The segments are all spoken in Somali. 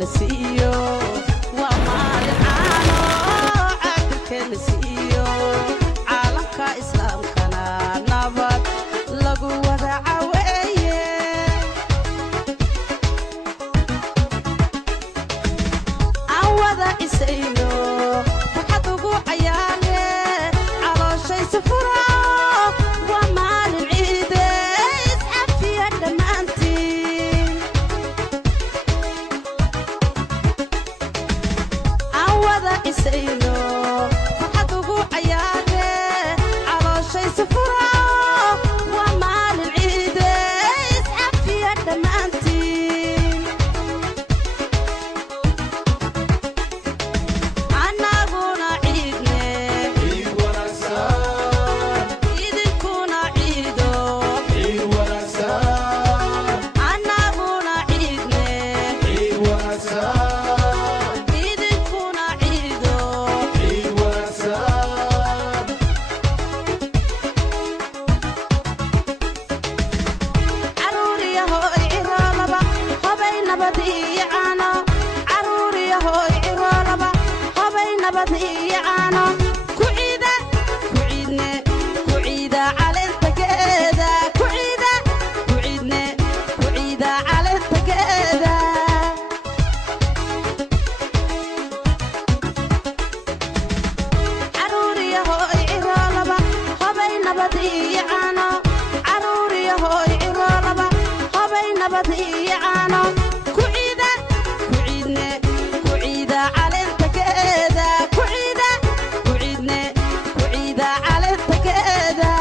nasiyo waa maalin caano caadilka nasiyo caalamka islaamkana nabad lagu wada caweeye aan wada isayno waxaad ugu cayaare calooshay safura waa maalin ciide iscafiya dhammaantiin aan wada isayno waxaad ugu cayaare calooshay safura waa maalin ciide iscafiya dhammaantiin annaguna ciidne idinkuna ciido annaguna ciidne idinkuna ciido caruuriyahoy ciraalaba hobay nabad iyo caano caruuriyahoy ciraalaba hobay nabad iyo caano ku ciida ku ciidne ku ciida calantageeda ku ciida ku ciidne ku ciida calantageeda caruuriyahoy ciraalaba hobay nabad iyo caano caruuriyahoy ciraalaba hobay nabad iyo caano ku ciida ku ciidne ku ciida calantageeda ku ciida ku ciidne ku ciida calantageeda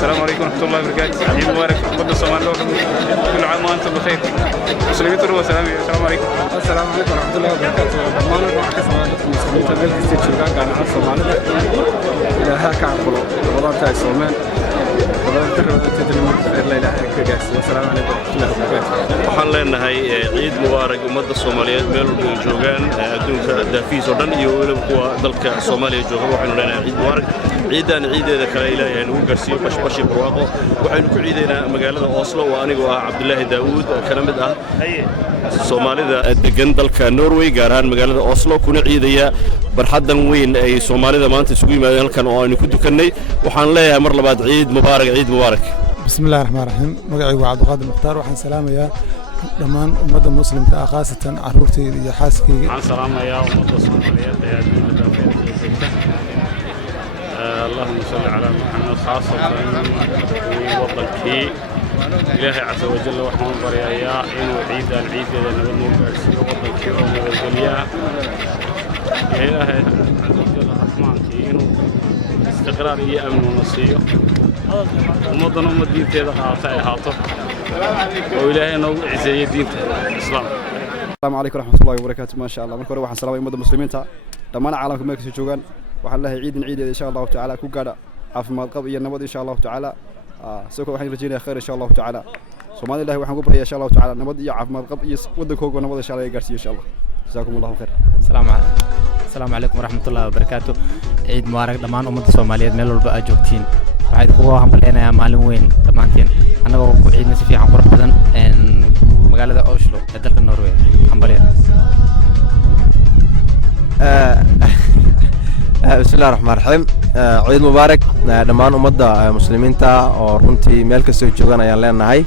السلام عليكم ورحمة الله وبركاته. عيد مبارك مدة الصومال كل عام وأنتم بخير. مسلمين تروى سلامي. السلام عليكم. السلام عليكم ورحمة الله وبركاته. دمان waxaan ka samaynaa muslimiinta meel kasta joogaan gaar ahaan Soomaalida ilaaha ka aqbalo wadaadka ay Soomaan wadaadka rawatida ilaaha ka gaarsiiyo. السلام عليكم ورحمة الله وبركاته. waxaan leenahay ciid mubaarak ummadda Soomaaliyeed meel walba ay joogaan adduunka daafiis oo dhan iyo waliba kuwa dalka Soomaaliya jooga waxaanu leenahay ciid mubaarak ciidan ciideeda kale ilaahay nagu gaarsiiyo bashbashi barwaaqo waxaynu ku ciideynaa magaalada Oslo waa anigoo ah Cabdullaahi Daawud kana mid ah Soomaalida degan dalka Norway gaar ahaan magaalada Oslo kuna ciidaya barxadan weyn ay Soomaalida maanta isugu yimaadeen halkan oo aynu ku dukanay waxaan leeyahay mar labaad ciid mubaarak بسم الله الرحمن الرحيم مقعي وعبد القادر مختار وحن سلام يا دمان أمة مسلم خاصة عرورتي يا حاسكي عن سلام يا أمة الصومالية يا دولة اللهم صل على محمد خاصة ووطنكي إلهي عز وجل وحمد بريايا إنه عيد العيد إذا نبنو بأرسي ووطنكي ومد الدنيا يا إلهي عز وجل الرحمن إنه استقرار إيه أمن ونصير ومدن دين تيدا قاطع هاطف وإلهي نو عزية دين الإسلام. السلام عليكم ورحمة الله وبركاته ما شاء الله من كل واحد سلام أمة المسلمين تا لما أنا عالمكم ملك سجوجان وحنا عيد إن شاء الله تعالى كوكادا عفوا ما قبل النبض إن شاء الله تعالى سوكو وحنا رجينا خير إن شاء الله تعالى سبحان الله وحنا قبل إن شاء الله تعالى نبض عفوا ما قبل ودك هو نبض إن شاء الله يقرسي إن شاء الله جزاكم الله خير. السلام عليكم ورحمة الله وبركاته. عيد مبارك دمان أمة الصومالية ميل والبا أجوكتين waxaad ku hambaleenayaa maalin weyn dhammaanteen annagoo ku ciidna si fiican qurux badan magaalada Oslo ee dalka Norway hambaleen بسم الله الرحمن الرحيم عيد مبارك دمان أمة مسلمين تا ورنتي ملك سويتشوغان أيان لنا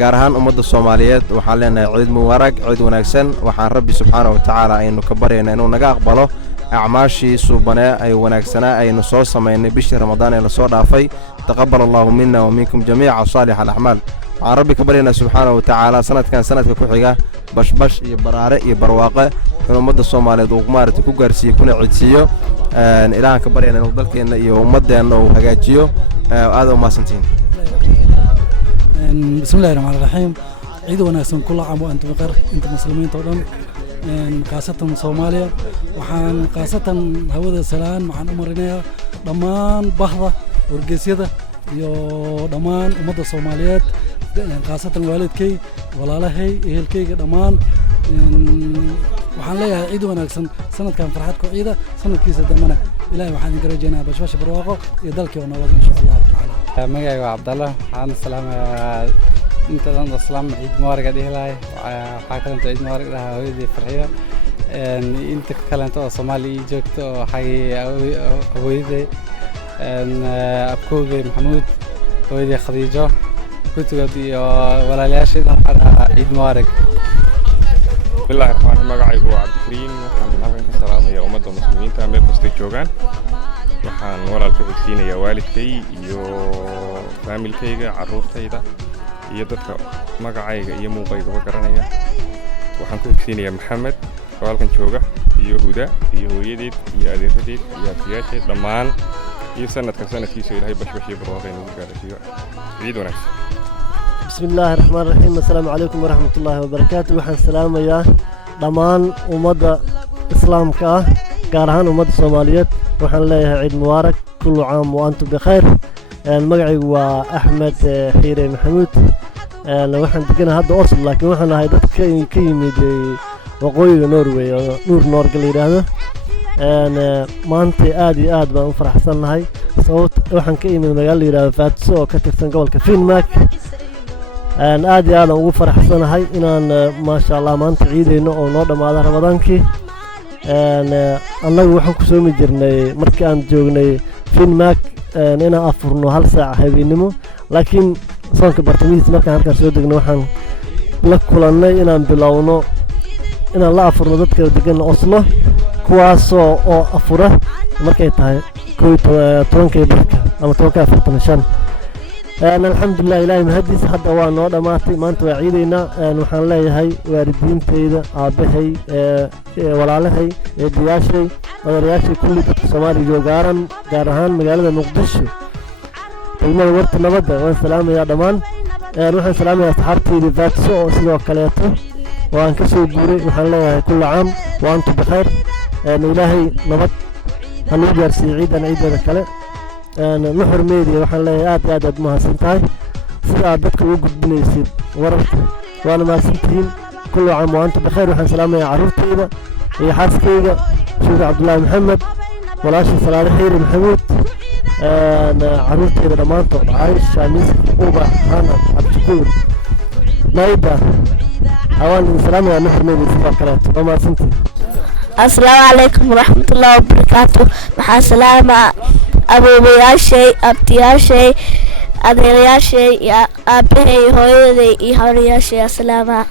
gaar ahaan ummadda Soomaaliyeed waxaan leenahay ciid mubaarak ciid wanaagsan waxaan Rabbi subxaanahu wa ta'ala aynu ka baryaynaa inuu naga aqbalo acmaashii suubanaa ay wanaagsanaa aynu soo sameynay bishii Ramadaan ee la soo dhaafay taqabbal Allahu minna wa minkum jamii'a salih al-a'mal waxaan Rabbi ka baryaynaa subxaanahu wa ta'ala sanadkan sanadka ku xiga bashbash iyo baraare iyo barwaaqo in ummadda Soomaaliyeed uu maartay ku gaarsiiyo kuna ciidsiyo ilaahan ka baryaynaa inuu dalkeena iyo ummadeena uu hagaajiyo aad u maasantiin. بسم الله الرحمن الرحيم عيد وناسن كل عام وأنتم بخير أنتم مسلمين طبعا خاصة صوماليا وحان خاصة هودا سلام مع أمرنا ضمان بحرة ورقصيدة يو ضمان أمد الصوماليات خاصة والدكي walaalahay ehelkayga dhammaan waxaan leeyahay ciid wanaagsan sanadkan farxad ku ciida sanadkiisa dambana ilaahay waxaan idin rajaynayaa bashbash barwaaqo iyo dalkii oo nabad insha allahu tacaala magacayga waa cabdalla waxaan salaamayaa inta dhan islaam ciid mubaarag dhihi lahay waxaa kalenta ciid mubaarag dhahaa hooyadii farxiyo inta kalenta oo soomaaliya ii joogto oo waxay hooyaday abkoogay maxamuud hooyadii khadiijo كتجد ولا ليش إذا عيد مبارك. بسم الله الرحمن الرحيم. مقعي هو عبد الكريم وحن نبغي السلام يا أمة المسلمين تامل كستيجوجان وحن ولا الكفكسين يا والدكي يو فاميل كيجا عروس تيدا يدك مقعي يمو قيد وكرنيا وحن كفكسين يا محمد والكن شوجا يهودا يهويديد يا أديفديد يا فياشة ضمان يسنة كسنة كيسو إلهي بشبشي بروحين وقالشيو عيد ونكس. بسم الله الرحمن الرحيم. السلام عليكم ورحمة الله وبركاته. وحن السلام يا ضمان ومدى إسلام كا قارهان ومدى الصوماليات وحن لها عيد مبارك كل عام وأنتم بخير. المقعي وأحمد حيري محمود وحن تقنا هذا أصل لكن وحن هيدا كيمي وقوي نوروي نور قليل هذا maanta aad iyo aad baan u faraxsanahay sababta waxaan ka imid magaalo yiraahdo Faatso oo ka tirsan gobolka Fiinmark aad iyo aad ugu faraxsanahay inaan maasha Allah maanta ciideyno oo noo dhamaada Ramadaankii annagu waxaan ku soomi jirnay markii aan joognay Fiinmark inaan afurno hal saac habeenimo laakiin soonka bartamiis markaan halkaan soo degno waxaan la kulannay inaan bilowno inaan la afurno dadka degan Oslo kuwaasoo oo afura markay tahay 12 barka ama 12:45 alxamdulillah ilaahay mahadiis hadda waa noo dhamaatay maanta waa ciideynaa waxaan leeyahay waalidiintayda aabahay walaalahay eedayaashay odayaashay kulli dadka Soomaaliya gaar ahaan magaalada Muqdisho degmada warta nabadda waan salaamayaa dhammaan waxaan salaamayaa asxaabtayda Faatso oo sidoo kaleeto waan ka soo guuray waxaan leeyahay kullu caam wa antum bikhair إلهي نبض هنقدر سعيد أنا عيد كله نحر ميدي وحنا لا أعتقد ما سنتاي سعادتك وجود بنيسيد ورث وأنا ما سنتين كل عام وأنتم بخير وحنا سلام يا عروتي يا حاسكيجا شوف عبد الله محمد ولا شيء صلاح خير محمود أنا عروتي ضمانته عايش شامس أوبا أنا عبد الشكور نايبة أوان سلام يا نحر ميدي سباكرات وما سنتين السلام عليكم ورحمة الله وبركاته. مع سلامة أبو بياشي أبتياشي أدرياشي يا أبي هويدي هورياشي يا سلامة.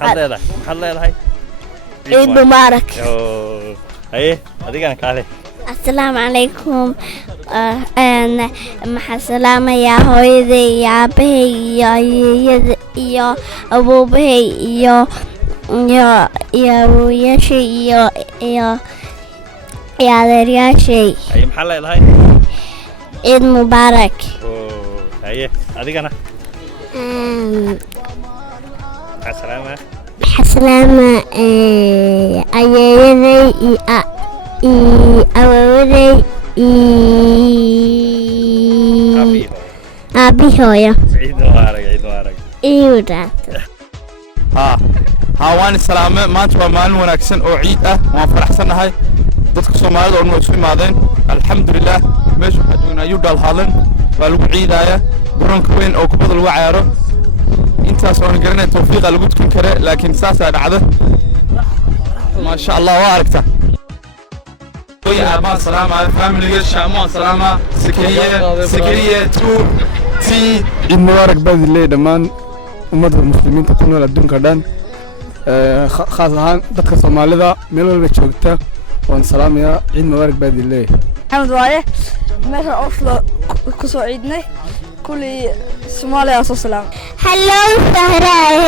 محل هاي. عيد مبارك. أيه هذيك أنا كالي. السلام عليكم أنا مع سلامة يا هويدي يا أبي يا أبو بي يا شيء يا شيء. أي محل هاي. عيد مبارك. أيه هذيك أنا. السلامة. السلامة أيدي أولي أبي هويا. عيد مبارك عيد مبارك. إيوه. waan salaame maanta waa maalin wanaagsan oo ciid ah waan faraxsanahay dadka Soomaalida oo noo soo imaadeen alxamdulillah meesha waxa joognaa Yudal Haalan waa lagu ciidaaya garoonka weyn oo kubadda lagu ciyaaro intaas oo garanay tawfiiq lagu tukan kare laakiin saas ay dhacdo ma sha Allah waa aragtaa ما سلامة فاميلي شامون سلامة سكرية تو تي عيد مبارك بعد الليل دمان أمة المسلمين تكونوا لدون كردان خاصة dadka Soomaalida meel walba joogta waan salaamayaa ciid mubaarak baadilay Axmed waaye meesha Oslo ku soo ciidnay kulli Soomaaliya soo salaam Hello Sahraay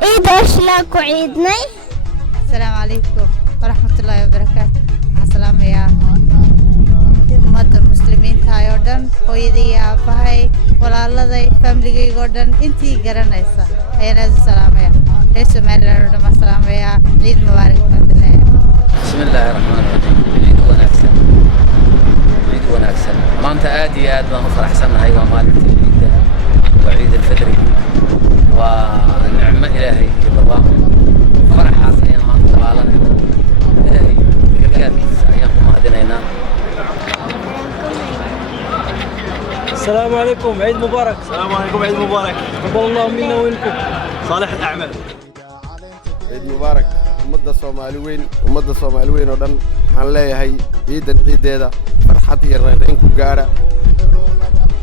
ciid Oslo ku ciidnay Assalaamu alaykum waraxmatullaahi wabarakaatuh salaamayaa ummadda muslimiinta oo dhan hooyaday aabahay walaaladay familygayga oo dhan intii garanaysa ayaan salaamaya reer Soomaaliland oo dhan salaamaya ciid mubaarak baadilay bismillaahi rahmaani rahiim ciid wanaagsan maanta aad iyo aad baan u faraxsanahay waa maalintii ciidda waa عليكم عيد مبارك. السلام عليكم عيد مبارك. تقبل الله منا ومنكم صالح الأعمال. عيد مبارك ummadda Soomaaliyeed oo dhan waxaan leeyahay ciidan ciideeda farxad iyo reereyn ku gaara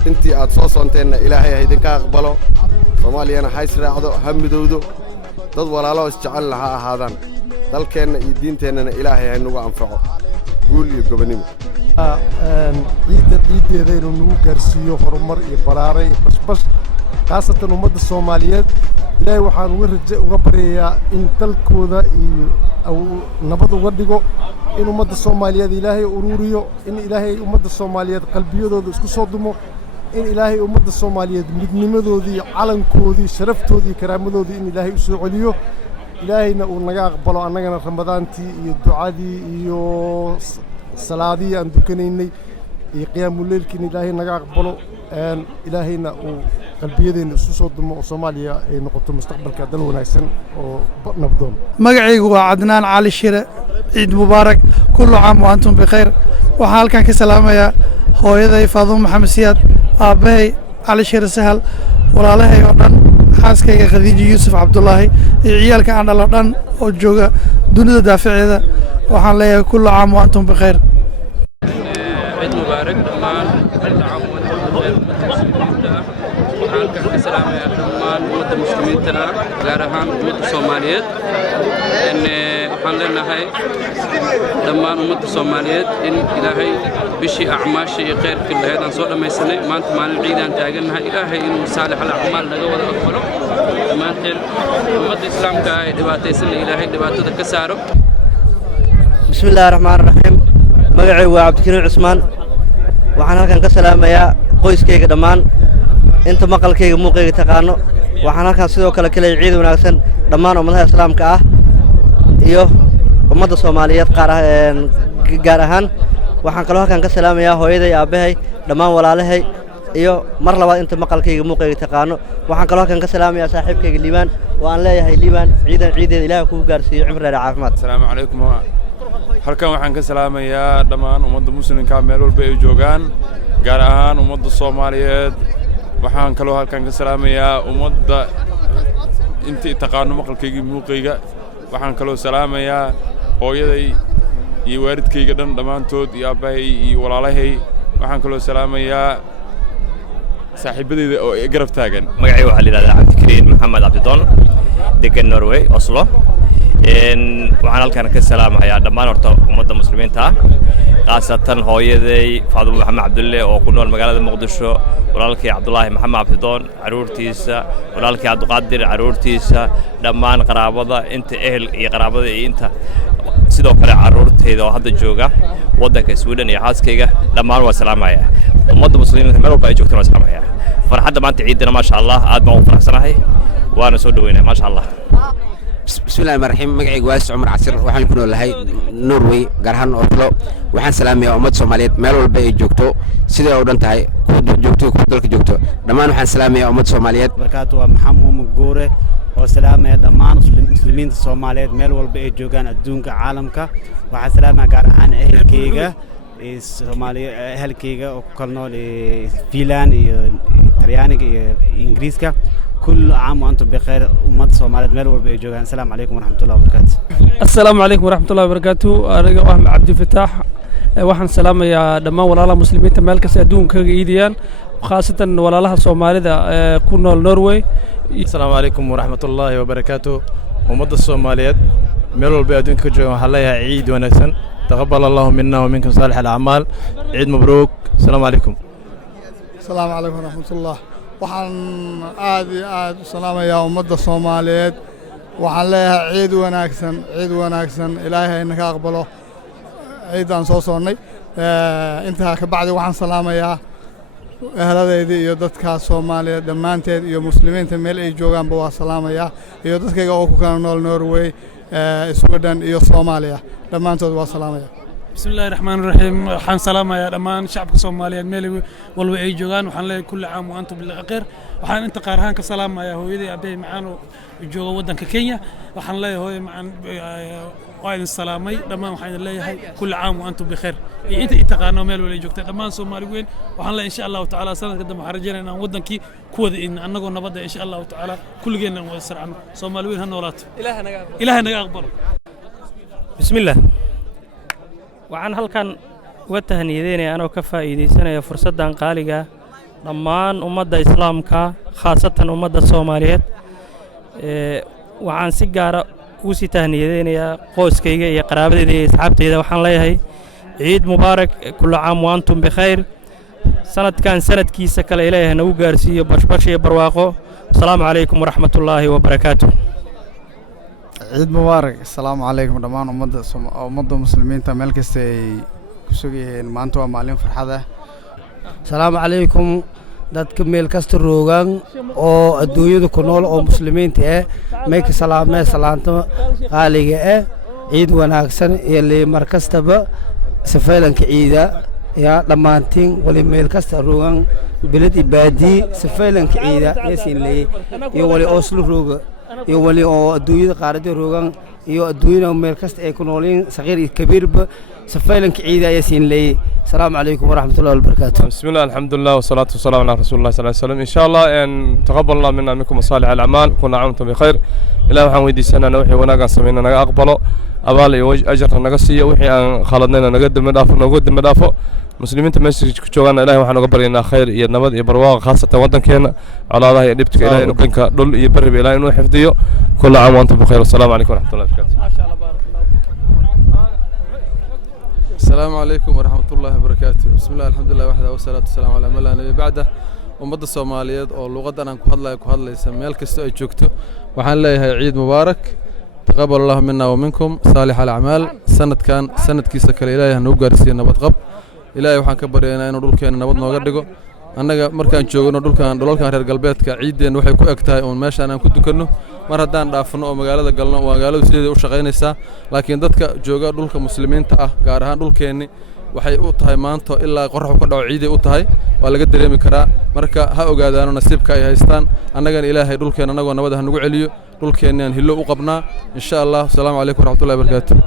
intii aad soo soonteena Ilaahay ha idinka aqbalo Soomaaliyana ha israacdo ha midowdo dad walaalo isjecel laha ahaadaan dalkeenna iyo diinteennana Ilaahay ha nagu anfaco guul iyo gobonimo ciideeda inuu nagu gaarsiiyo horumar iyo baraaray basbash khaasatan ummadda Soomaaliyeed ilaahay waxaan uga baryayaa in dalkooda iyo nabad uga dhigo in ummadda Soomaaliyeed ilaahay ururiyo in ilaahay ummadda Soomaaliyeed qalbiyadooda isku soo dumo in ilaahay ummadda Soomaaliyeed midnimadoodii calankoodii sharaftoodii karaamadoodii in ilaahay u soo celiyo ilaahayna uu naga aqbalo annagana ramadaantii iyo ducadii iyo salaadii aan dukanaynay iyo qiyaamul leelkiina ilaahay naga aqbalo ilaahayna uu qalbiyadeena isu soo dumo oo Soomaaliya ay noqoto mustaqbalka dal wanaagsan oo nabdoon magacaygu waa Cadnaan Cali Shire ciid mubaarak kullu caam wa antum bikhayr waxaan halkan ka salaamayaa hooyaday Faadumo Maxamed Siyaad aabahay Cali Shire Sahal walaalahay oo dhan xaaskayga Khadiija Yuusuf Cabdullaahi iyo ciyaalka aan dhalo dhan oo jooga dunida daafaceeda waxaan leeyahay kullu caam wa antum bikhayr عيد مبارك دمان العام وانتم بخير waxaan ka salaamayaa dhammaan ummadda muslimiinta gaar ahaan ummadda Soomaaliyeed waxaan leenahay dhammaan ummadda Soomaaliyeed in Ilaahay bishii acmaasha iyo khayrkii lahayd aan soo dhamaysanay maanta maalin ciid aan taaganahay Ilaahay inuu saalix al-acmaal naga wada aqbalo dhammaanteen ummadda islaamka ay dhibaataysan Ilaahay dhibaatada ka saaro bismillaahir rahmaanir rahiim magacaygu waa Cabdikariin Cusmaan waxaan halkan ka salaamayaa qoyskayga dhammaan inta maqalkayga muuqayga taqaano waxaan halkan sidoo kale kale ciid wanaagsan dhammaan ummadaha islaamka ah iyo ummadda Soomaaliyeed gaar ahaan waxaan kaloo halkan ka salaamayaa hooyaday aabahay dhammaan walaalahay iyo mar labaad inta maqalkayga muuqayga taqaano waxaan kaloo halkan ka salaamayaa saaxiibkayga Liibaan oo aan leeyahay Liibaan ciideeda Ilaahay ku gaarsiiyo cimri dheer caafimaad assalaamu calaykum halkan waxaan ka salaamayaa dhammaan ummadda muslimka meel walba ay joogaan gaar ahaan ummadda Soomaaliyeed waxaan kaloo halkan ka salaamayaa ummadda intii taqaano maqalkayga muuqayga waxaan kaloo salaamayaa hooyaday iyo waalidkayga dhan dhammaantood iyo aabahay iyo walaalahay waxaan kaloo salaamayaa saaxiibadeyda oo garab taagan magacayga waxaa la yidhahdaa Cabdikariin Maxamed Cabdidoon degan Norway Oslo waxaan halkan ka salaamayaa dhammaan horta ummadda muslimiinta khaasatan hooyaday Faadumo Maxamed Cabdulle oo ku nool magaalada Muqdisho walaalkay Cabdullaahi Maxamed Cabdidoon caruurtiisa walaalkay Cabdiqaadir caruurtiisa dhammaan qaraabada inta ehel iyo qaraabada iyo inta sidoo kale caruurteyda oo hadda jooga waddanka Sweden iyo xaaskayga dhammaan waa salaamayaa ummadda muslimiinta meel walba ay joogtaan waa salaamayaa farxadda maanta ciidana ma sha Allah aad baan u faraxsanahay waana soo dhaweynaa ma sha Allah بسم الله الرحمن الرحيم مقعي واسع عمر عسير waxaan ku noolahay Norway gaar ahaan Oslo waxaan salaamayaa ummad Soomaaliyeed meel walba ay joogto sidoo u dhantahay ku joogto ku dalka joogto dhamaan waxaan salaamayaa ummad Soomaaliyeed barkaatu waa Maxamuud Guure oo salaamaya dhamaan muslimiinta Soomaaliyeed meel walba ay joogaan adduunka caalamka waxaan salaamayaa gaar ahaan ehelkayga Soomaaliya ehelkayga oo ku kala nool Finland iyo Talyaaniga iyo Ingiriiska كل عام وأنتم بخير ومد صوماليات ميل والبيجوان السلام عليكم ورحمة الله وبركاته. السلام عليكم ورحمة الله وبركاته. أنا أحمد عبد الفتاح وحن سلام يا دماء ولا الله مسلمين تمال كسيدون كإيديان وخاصة ولا الله صوماليات كنا النرويج. السلام عليكم ورحمة الله وبركاته. ومد الصوماليات ميل والبيجوان كجوا حلاها عيد ونكسن تقبل الله منا ومنكم صالح الأعمال عيد مبروك السلام عليكم. السلام عليكم ورحمة الله. waxaan aad iyo aad u salaamayaa ummadda Soomaaliyeed waxaan leeyahay ciid wanaagsan Ilaahay inaga aqbalo ciidan soo soonnay intaa ka bacdi waxaan salaamayaa eheladayda iyo dadka Soomaaliyeed dhammaanteed iyo muslimiinta meel ay joogaanba waa salaamayaa iyo dadkayga oo ku kala nool Norway Sweden iyo Soomaaliya dhammaantood waa salaamayaa بسم الله الرحمن الرحيم waxaan salaamayaa dhammaan shacabka Soomaaliyeed meel walba ay joogaan waxaan leeyahay kulli caam wa antum bil khayr waxaan inta qaar ahaan ka salaamayaa hooyaday abay macaan oo jooga wadanka Kenya waxaan leeyahay hooyo macaan waa idin salaamay dhammaan waxaan leeyahay kulli caam wa antum bi khayr inta taqaano meel walba ay joogtaan dhammaan Soomaali weyn waxaan leeyahay insha Allah ta'ala sanadka dambe waxaan rajaynaynaa wadankii kuwada in anagoo nabad insha Allah ta'ala kulligeena wada sarcano Soomaali weyn ha noolaato Ilaahay naga aqbalo bismillah waxaan halkan uga tahniyadeynayaa anoo ka faa'iideysanaya fursaddan qaaliga dhammaan ummadda islaamka khaasatan ummadda Soomaaliyeed waxaan si gaar ah ugu sii tahniyadeynayaa qoyskayga iyo qaraabadayda iyo asxaabtayda waxaan leeyahay ciid mubaarak kullu caam wa antum bi khayr sanadkan sanadkiisa kale ilaahay nagu gaarsiiyo bashbash iyo barwaaqo assalaamu calaykum waraxmatullaahi wabarakaatuh ciid mubaarak assalaamu calaykum dhammaan ummadda muslimiinta meel kasta ay ku sugayeen maanta waa maalin farxad ah assalaamu calaykum dadka meel kasta roogaan oo adduunyada ku nool oo muslimiinta ah may ka salaamee salaanta qaaliga ah ciid wanaagsan iyo mar kastaba safaylanka ciida yaa dhammaantiin wali meel kasta roogaan bilad ibaadi safaylanka ciida yeesiin leeyay iyo wali oslo rooga iyo wali oo adduunyada qaarada roogan iyo adduunyada meel kasta ay ku noolin saqiir iyo kabiirba safaylanka ciida ay siin leeyay assalamu alaykum wa rahmatullahi wa barakatuh bismillah alhamdulillah wa salatu wa salam ala rasulillah sallallahu alayhi wa sallam insha Allah in taqabbal Allah minna minkum salih al a'mal kunna a'antum bi khair ilaahi waxaan weydiisanaa wixii wanaagan sameeyna naga aqbalo abaal iyo ajr naga siiyo wixii aan khaladnayna naga dib dhaafo muslimiinta meesha ku joogaan ilaahay waxaan uga baryaynaa khayr iyo nabad iyo barwaaqo khaasatan wadankeena colaadaha iyo dhibka ilaahay inuu dhanka dhul iyo bariba ilaahay inuu xifdiyo kullu caam wa antum bi khayr wasalaamu calaykum waraxmatullahi wabarakaatuh السلام عليكم ورحمة الله وبركاته بسم الله الحمد لله وحده والصلاة والسلام على من لا نبي بعده ummadda Soomaaliyeed oo luqadan aan ku hadlaysa meel kasta ay joogto waxaan leeyahay ciid mubaarak taqabbal Allah minna wa minkum salih al a'mal sanadkan sanadkiisa kale ilaahay nagu gaarsiiyo nabad qab ilaahay waxaan ka baryaynaa inuu dhulkeena nabad nooga dhigo annaga markaan joogno dhulalkan reer galbeedka ciideen waxay ku egtahay oo meeshaan aan ku dukanno mar haddaan dhaafno oo magaalada galno magaaladu sideeda u shaqaynaysaa laakiin dadka jooga dhulka muslimiinta ah gaar ahaan dhulkeenni waxay u tahay maanta ilaa qorraxu ka dhaco ciiday u tahay waa laga dareemi karaa marka ha ogaadaano nasiibka ay haystaan annagana ilaahay dhulkeena annagoo nabad ah nagu celiyo dhulkeennaan hillo u qabnaa insha Allah assalaamu calaykum waraxmatullahi wabarakaatuh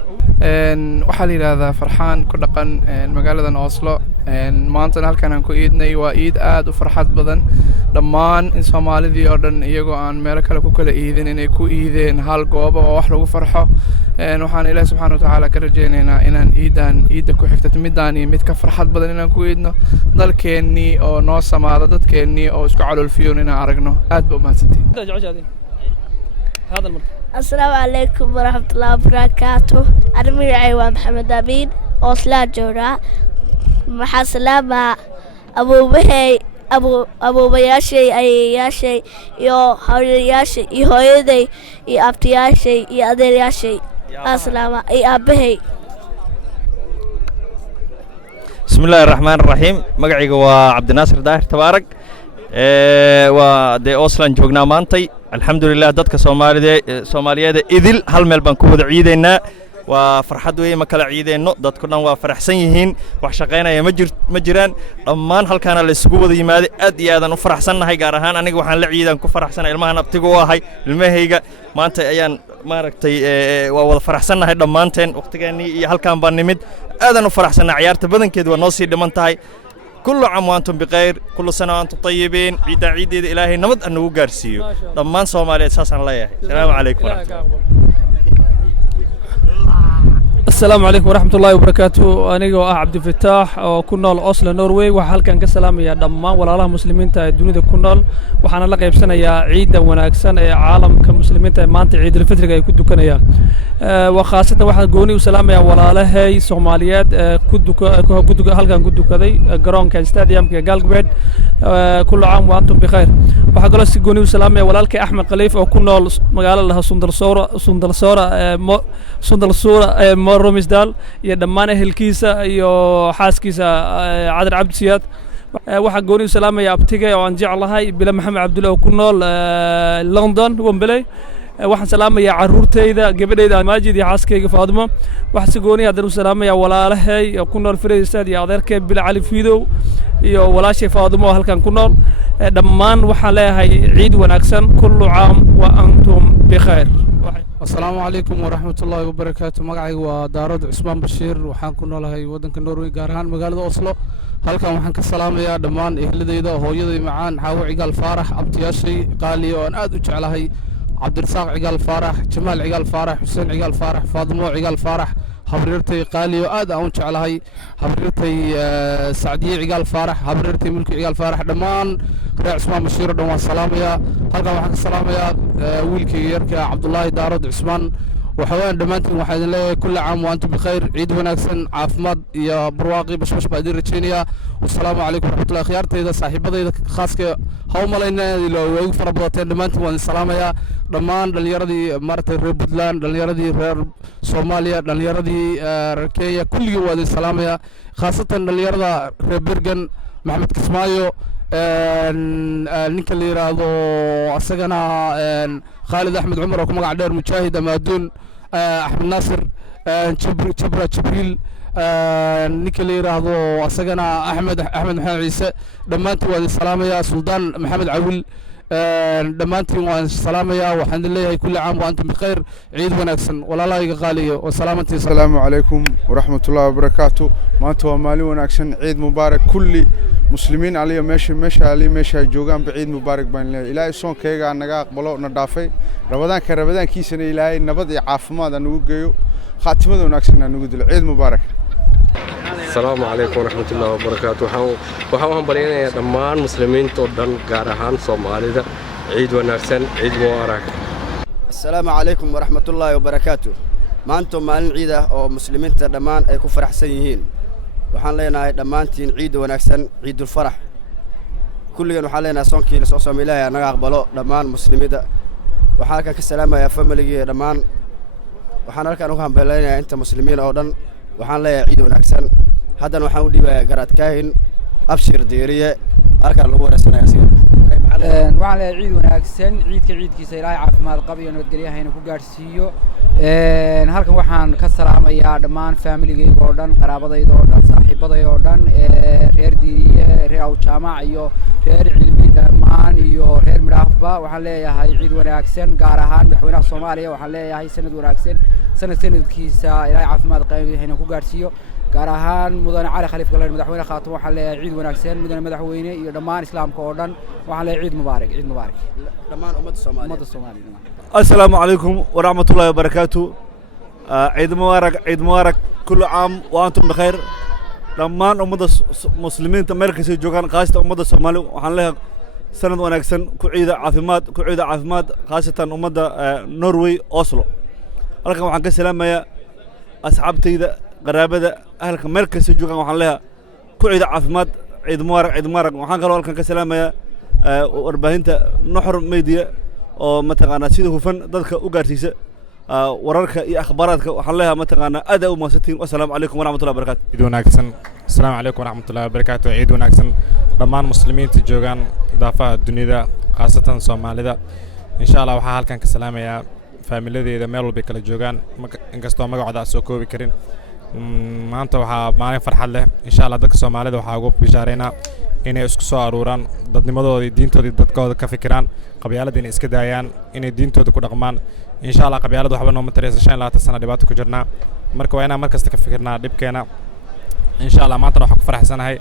waxaa la yidhaahdaa farxaan ku dhaqan magaaladan Oslo maantana halkan aan ku iidnay waa iid aad u farxad badan dhammaan in Soomaalidii oo dhan iyagoo aan meel kale ku kala iidin inay ku iideen hal goob oo wax lagu farxo waxaan Ilaahay subxaanahu wa ta'aala ka rajaynaynaa inaan iida ku xigto midaan iyo mid ka farxad badan inaan ku iidno dalkeennii oo noo samaado dadkeennii oo isku caloolfiyoon inaan aragno aad baa u mahadsantihiin السلام عليكم ورحمة الله وبركاته أنا ميرعي ومحمد أمين أوصلا جورا محا سلامة أبو بياشي أي ياشي يو هوري ياشي يو يدي يو أبتي ياشي يو أدير ياشي السلامة أي أبهي بسم الله الرحمن الرحيم مقعي عبد الناصر داهر تبارك ودي أوصلا جوجنا مانتي الحمد لله دتك Soomaaliyeed idil hal meel baan ku wada ciideynaa waa farxad weey ma kala ciideyno dadku dhan waa faraxsan yihiin wax shaqeynaya ma jiraan dhammaan halkaana la isugu wada yimaaday aad iyo aadan u faraxsanahay gaar ahaan aniga waxaan la ciidan ku faraxsanahay ilmahan abtigu u ahay ilmahayga maanta ayaan maaragtay waa wada faraxsanahay dhammaanteen waqtigeennii iyo halkaan baan nimid aadan u faraxsanahay ciyaarta badankeed waa noo sii dhiman tahay كل عام وأنتم بخير كل سنة وأنتم طيبين عيد إلهي نمد أنه قارسيو ضمان صومالي أساسا الله يحيي السلام عليكم ورحمة الله السلام عليكم ورحمة الله وبركاته أنا عبد الفتاح وكنا الأصل نرويج وحالكان كسلام يا دمان ولا الله مسلمين تا الدنيا كنا وحنا لقى بسنة يا عيد وناكسن عالم كمسلمين تا ما أنت عيد الفطر جاي كدو كنا يا وخاصة واحد جوني وسلام يا ولا الله هاي صوماليات كدو هالكان كدو كذي جرون كاستاديوم كجالكبيد كل عام وأنتم بخير وحقول لك جوني وسلام يا ولا لك أحمد خليفة وكنا مقالة لها صندل صورة روميسدال يا دمان أهلكيسا يا حاسكيسا عادل عبد سياد waxaa gooni salaamaya abtiga oo aan jeclahay bila maxamed cabdullaahi ku nool London Wembley waxaan salaamayaa carruurtayda gabadhayda maajid iyo xaaskayga faadimo waxaan si gooni haddana u salaamayaa walaalahay ku nool Fredrikstad iyo adeerkay Bil Cali Fiidow iyo walaashay faadimo halkan ku nool dhammaan waxaan leeyahay ciid wanaagsan kullu caam wa antum bikhayr. السلام عليكم ورحمة الله وبركاته. مقعي ودارود عثمان بشير وحان كنا لهي ودن كنوروي قارهان مقالة أوسلو هلكا وحان كالسلام يا دمان إهلدي دا هويدي معان حاو عقال فارح عبتياشي قالي وان آدو جعلهي عبد الرزاق عقال فارح جمال عقال فارح حسين عقال فارح فاطمة عقال فارح هبريرتي قالي وآد أون جعلهي هبريرتي سعدية عقال فارح هبريرتي ملكي عقال فارح دمان رأي عثمان بشير دمان السلام يا هلكا وحان كالسلام يا ويلكي يركا عبد الله دارود عثمان وحوان دمانتين waxaan leeyahay kullu caam wa antum bikhayr ciid wanaagsan caafimaad iyo barwaaqi bashbash baad rajeenaya wassalaamu calaykum waraxmatullahi khiyaartayda saaxiibadayda khaaska haw malaynaad ilo way fara badateen dhammaantiin waan salaamayaa dhammaan dhalinyaradii maartay reer Puntland dhalinyaradii reer Soomaaliya dhalinyaradii reer Kenya kulligii waan salaamayaa khaasatan dhalinyarada reer Bergen Maxamed Kismaayo ninka la yiraahdo asagana Khalid Ahmed Umar oo ku magac dheer mujaahid Amaadun أحمد ناصر جبريل ninka la yiraahdo asagana Axmed Maxamed Ciise dhamaantiin waan salaamayaa Suldaan Maxamed Cawil dhamaantiin waan salaamayaa waxaan leeyahay kullu caam wa antum bikhayr ciid wanaagsan walaalahayga qaaliyo wa salaamantii assalaamu calaykum waraxmatullaahi wabarakaatu maanta waa maalin wanaagsan ciid mubaarak kulli muslimiin aliyo meesha joogaan ciid mubaarak baan leeyahay ilaahay soonkayga naga aqbalo na dhaafay rabadaankiisana ilaahay nabad iyo caafimaad nagu geeyo khaatimada wanaagsan nagu dilo ciid mubaarak السلام عليكم ورحمة الله وبركاته. وحاول برينا دمان مسلمين تودن قارهان صوماليدا عيد ونكسن عيد مبارك. السلام عليكم ورحمة الله وبركاته. ما أنتم مالين عيدة أو مسلمين تدمان أي كفر حسينين. وحان لنا دمان تين عيد ونكسن عيد الفرح. كل يوم حالنا صنكي لصوص ملاها نقبلوا دمان مسلمين دا. وحالك السلام يا فاميلي دمان. وحان لك أنهم بلينا أنت مسلمين أو دن. وحان لنا عيد ونكسن. هذا نحن ودي قرات كاهن أبشر ديرية أركان الأمور السنة يصير. وعلى عيد وناكسن عيد كعيد كيسيراي عافماد قبيل ونتقريها هنا كوجارسيو. هالكن وحن كسلام يا دمان فاميلي جوردن قرابة جوردن صاحبة جوردن رير ديرية رير أو جامع يو رير علمي دمان يو رير مرافبة وحلا يا هاي عيد وناكسن قارهان بحونا الصومالية وحلا يا هاي سند وناكسن سنة كيسا إلى عافماد قبيل هنا كوجارسيو. قارهان مدن علي خليفة الله مدحوينه خاطر وحلا عيد وناكسن مدن مدحوينه دمان إسلام كوردن وحلا عيد مبارك عيد مبارك دمان أمة الصومالية السلام عليكم ورحمة الله وبركاته. عيد مبارك كل عام وأنتم بخير. دمان أمة المسلمين تمركز جوكان خاصة أمة الصومالية وحلا سند وناكسن كعيد عافماد خاصة أمة نروي أوسلو. لكن وحنا كسلام يا أصحابتي قرابة أهلك مركز جوكان وحنا كعيد عافماد عيد مبارك وحنا قالوا لكن كسلام يا وربهنت نحر ميديا oo mataqaana sida hufan dadka u gaarsiisa wararka iyo akhbaaraadka waxaan leeyahay mataqaana aad u maasantiin assalaamu calaykum waraxmatullahi wabarakaatu ciid wanaagsan assalaamu calaykum waraxmatullahi wabarakaatu ciid wanaagsan dhammaan muslimiinta joogan daafaha dunida khaasatan Soomaalida insha Allah waxaan halkan ka salaamayaa faamiladeeda meel walba kala joogan inkastoo magacooda soo koobi karin maanta waxaa maalin farxad leh insha Allah dadka Soomaalida waxaa ugu bishaareynaa inay isku soo aruuraan dadnimadoodii diintoodii dadkooda ka fikiraan qabyaaladda inay iska daayaan inay diintooda ku dhaqmaan insha Allah qabyaaladda waxba nooma taraysa 25 sano dhibaato ku jirnaa marka waa inaan markasta ka fikirnaa dhibkeena insha Allah maanta waxaan ku faraxsanahay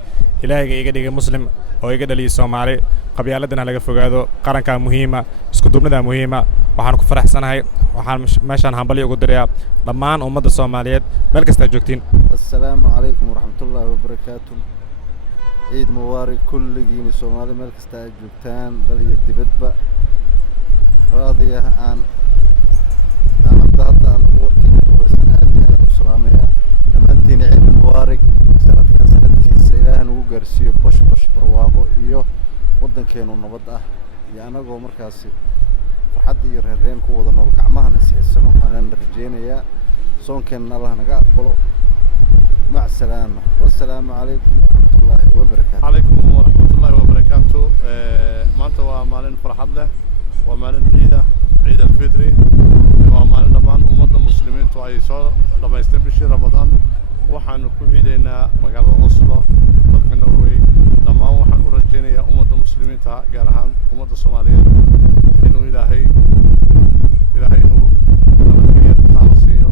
ilaahayga iga dhigay muslim oo iga dhaliyay Soomaali qabyaaladana laga fogaado qaranka muhiima isku duubnida muhiima waxaan ku faraxsanahay waxaan meeshan hambali ugu dirayaa dhammaan ummadda Soomaaliyeed meel kasta joogtiin assalaamu calaykum waraxmatullaahi wabarakaatuh عيد مبارك كل جيني سومالي ملك استاج جوتان دليل دبدبا راضية عن ضغط عن وقت وسنة على السلامية لما انتين عيد مبارك سنة كان سنة كيس إلهي نوقر سيو بش برواقو إيوه ودن كانوا نبضة يعني أنا مركاسي فحد يرهرين كوضا نور كعمها نسيه السنو أنا نرجينا يا صون كان الله نقاط بلو مع السلامة والسلام عليكم ورحمة الله وبركاته. عليكم ورحمة الله وبركاته. ما أنت ومالين فرحة له ومالين عيد الفطر maanta ay soo dhamaysteen bishii ramadaan waxaanu ku ciidaynaa magaalada Oslo dalka Norway dhammaan waxaan u rajaynayaa ummadda muslimiinta gaar ahaan ummadda Soomaaliyeed inuu ilaahay inuu nabadgelyo taalo siiyo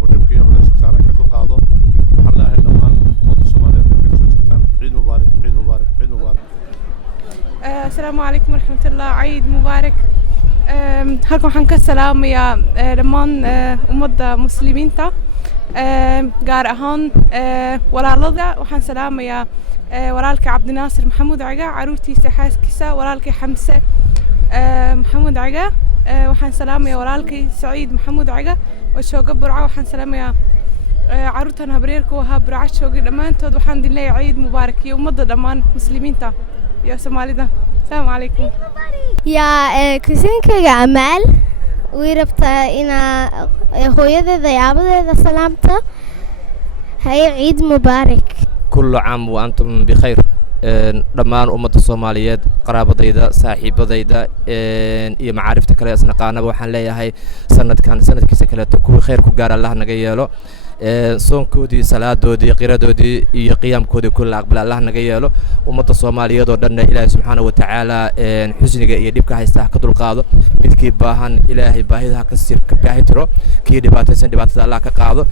oo dhibka iyo culayska saaran ka dulqaado waxaan leeyahay dhammaan ummadda Soomaaliyeed ka soo jeedaan ciid mubaarak ciid mubaarak ciid mubaarak السلام عليكم ورحمة الله عيد مبارك halkan waxaan ka salaamayaa dhammaan ummadda muslimiinta gaar ahaan walaalada waxaan salaamayaa walaalkay Cabdinaasir Maxamuud Caga caruurtiisa xaaskiisa walaalkay Xamse Maxamuud Caga waxaan salaamayaa walaalkay Saciid Maxamuud Caga oo jooga Burco waxaan salaamayaa caruurtan habreerka waxa Burco jooga dhamaantood waxaan dileeyahay ciid mubaarak iyo ummadda dhammaan muslimiinta يا سوماليدا السلام عليكم يا كوزينكيغا أمال ويربطا إنا هويدا ديابدا سلامتا هاي عيد مبارك كل عام وأنتم بخير dhammaan ummadda Soomaaliyeed qaraabadayda saaxiibadayda iyo macaarifta kale isna qaanaba waxaan leeyahay sanadkiisa kale ku khayr ku gaar Allah naga yeelo soonkoodii salaadoodii qiradoodii iyo qiyaamkoodii kullu aqbal Allah naga yeelo ummadda Soomaaliyeed oo dhan Ilaahay subhanahu wa ta'ala xusniga iyo dhibka haysta ka dulqaado midkii baahan Ilaahay baahidaha ka sirka baahitiro kii dhibaatada Allah ka qaado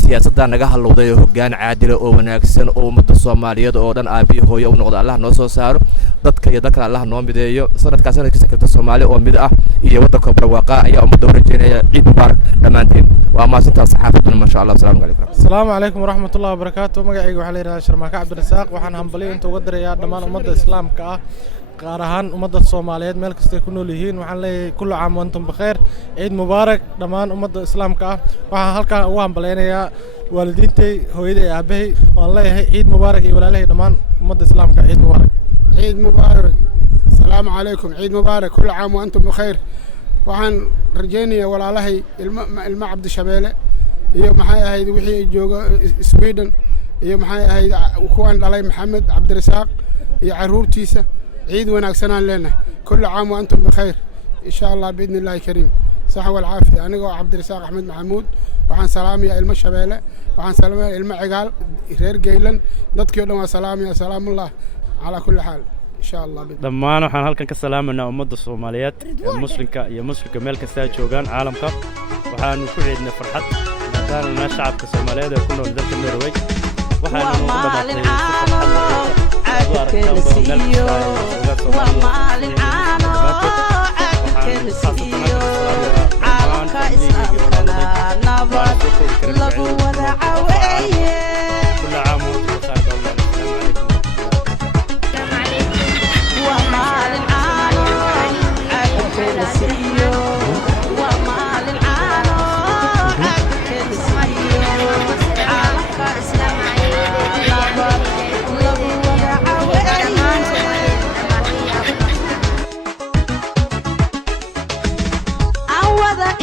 siyaasadda naga halowday hoggaan caadil oo wanaagsan oo ummadda Soomaaliyeed oo dhan aabi hooyo u noqdo Allah noo soo saaro dadka iyo dadka Allah noo mideeyo sanadkiisa kale Soomaali oo mid ah iyo wadanka barwaaqo ayaa ummadda u rajeynaya ciid mubaarak dhamaantiin waa ma santa saxaafaduna ma sha Allah salaamu alaykum السلام عليكم ورحمة الله وبركاته مقعيق وحلي راه شرماكة عبد الرزاق وحن همبلي انتو قدر يا دمان أمد الإسلام كأه قارهان أمد الصوماليات ملك استيكونوا ليهين وحن لي كل عام وانتم بخير عيد مبارك دمان أمد الإسلام كأه وحن هلكا وهم بلينا يا والدينتي هويدي يا أبي والله عيد مبارك ولا له دمان أمد الإسلام كأه عيد مبارك عيد مبارك السلام عليكم عيد مبارك كل عام وانتم بخير وحن رجيني ولا له المع عبد الشبيلة iyo maxay ahayd wixii jooga Sweden iyo maxay ahayd kuwan dhalay Maxamed Cabdirasaaq iyo caruurtiisa ciid wanaagsan aan leenahay kullu caam wa antum bikhair insha Allah باذن الله كريم صحة والعافية aniga Cabdirasaaq Axmed Maxamuud waxaan salaamayaa ilmo Shabeelle waxaan salaamayaa ilmo Cigaal reer Geylan dadkii oo dhan waa salaamaya salaamullah ala kulli xaal insha Allah dhammaan waxaan halkan ka salaamanaa ummadda Soomaaliyeed muslimka iyo muslimka meel kasta ay joogaan caalamka waxaan ku ciidnay farxad كان شعب كصومالية كنا ندرك النرويج وحنا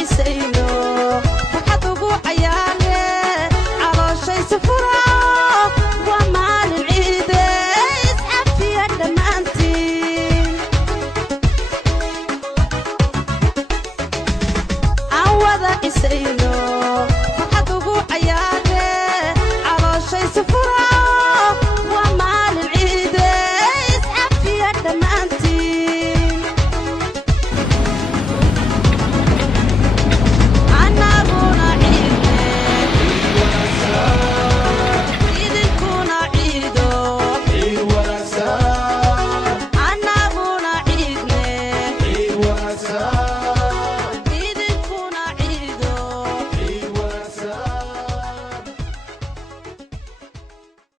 isayno waxaad ugu cayaan